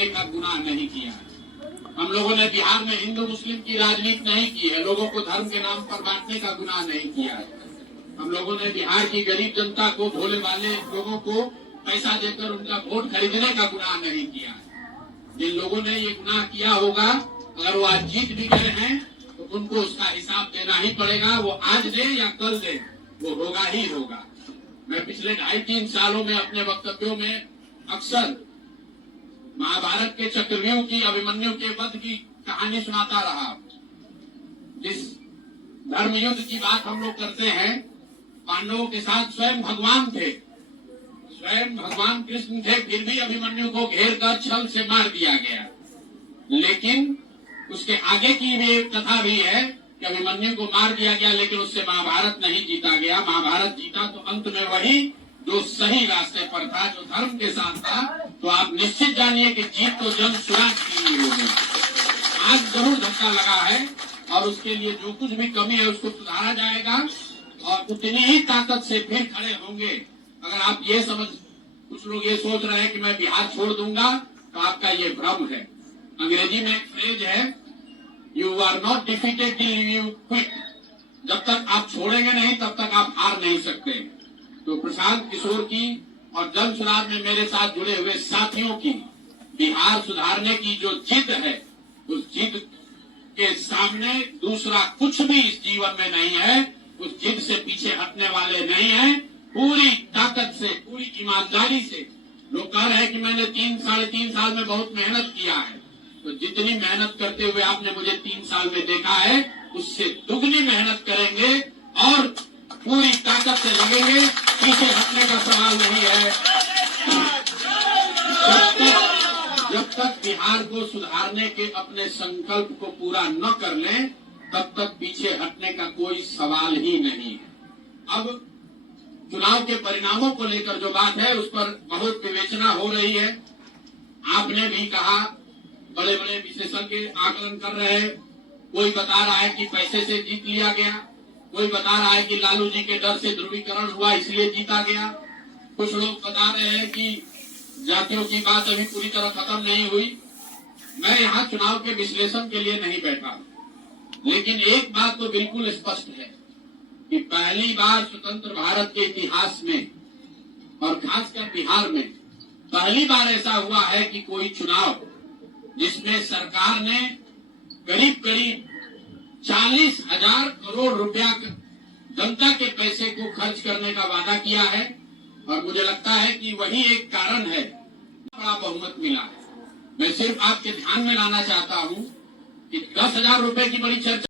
बांटने का गुनाह नहीं किया है। हम लोगों ने बिहार में हिंदू मुस्लिम की राजनीति नहीं की है, लोगों को धर्म के नाम पर बांटने का गुनाह नहीं किया है। हम लोगों ने बिहार की गरीब जनता को, भोले वाले लोगों को पैसा देकर उनका वोट खरीदने का गुनाह नहीं किया है। जिन लोगों ने ये गुनाह किया होगा, अगर वो आज जीत भी गए हैं तो उनको उसका हिसाब देना ही पड़ेगा। वो आज दे या कल दे, वो होगा ही होगा। मैं पिछले 2.5-3 सालों में अपने वक्तव्यों में अक्सर महाभारत के चक्रव्यूह की, अभिमन्यु के वध की कहानी सुनाता रहा। जिस धर्म युद्ध की बात हम लोग करते हैं, पांडवों के साथ स्वयं भगवान थे, स्वयं भगवान कृष्ण थे, फिर भी अभिमन्यु को घेर कर छल से मार दिया गया। लेकिन उसके आगे की भी कथा भी है कि अभिमन्यु को मार दिया गया, लेकिन उससे महाभारत नहीं जीता गया। महाभारत जीता तो अंत में वही जो सही रास्ते पर था, जो धर्म के साथ था। तो आप निश्चित जानिए कि जीत तो जन स्वराज की ही होगी। आज जरूर धक्का लगा है और उसके लिए जो कुछ भी कमी है उसको सुधारा जाएगा और उतनी ही ताकत से फिर खड़े होंगे। अगर आप ये कुछ लोग ये सोच रहे हैं कि मैं बिहार छोड़ दूंगा, तो आपका ये भ्रम है। अंग्रेजी में एक फ्रेज है, you are not defeated till you quit. जब तक आप छोड़ेंगे नहीं तब तक आप हार नहीं सकते। तो प्रशांत किशोर की और जन सुधार में मेरे साथ जुड़े हुए साथियों की बिहार सुधारने की जो जिद है, उस जिद के सामने दूसरा कुछ भी इस जीवन में नहीं है। उस जिद से पीछे हटने वाले नहीं है। पूरी ताकत से, पूरी ईमानदारी से। लोग कह रहे हैं कि मैंने 3-3.5 साल में बहुत मेहनत किया है, तो जितनी मेहनत करते हुए आपने मुझे 3 साल में देखा है, उससे दुगनी मेहनत करेंगे और पूरी ताकत से लगेंगे। पीछे हटने का सवाल नहीं है। जब तक बिहार को सुधारने के अपने संकल्प को पूरा न कर लें, तब तक पीछे हटने का कोई सवाल ही नहीं है। अब चुनाव के परिणामों को लेकर जो बात है, उस पर बहुत विवेचना हो रही है। आपने भी कहा, बड़े बड़े विशेषज्ञ आकलन कर रहे हैं। कोई बता रहा है कि पैसे से जीत लिया गया, कोई बता रहा है कि लालू जी के डर से ध्रुवीकरण हुआ इसलिए जीता गया। कुछ लोग बता रहे हैं कि जातियों की बात अभी पूरी तरह खत्म नहीं हुई। मैं यहाँ चुनाव के विश्लेषण के लिए नहीं बैठा, लेकिन एक बात तो बिल्कुल स्पष्ट है कि पहली बार स्वतंत्र भारत के इतिहास में और खासकर बिहार में पहली बार ऐसा हुआ है कि कोई चुनाव जिसमें सरकार ने करीब करीब 40,000 करोड़ रुपया जनता के पैसे को खर्च करने का वादा किया है। और मुझे लगता है कि वही एक कारण है बड़ा बहुमत मिला है। मैं सिर्फ आपके ध्यान में लाना चाहता हूं कि 10,000 रुपए की बड़ी चर्चा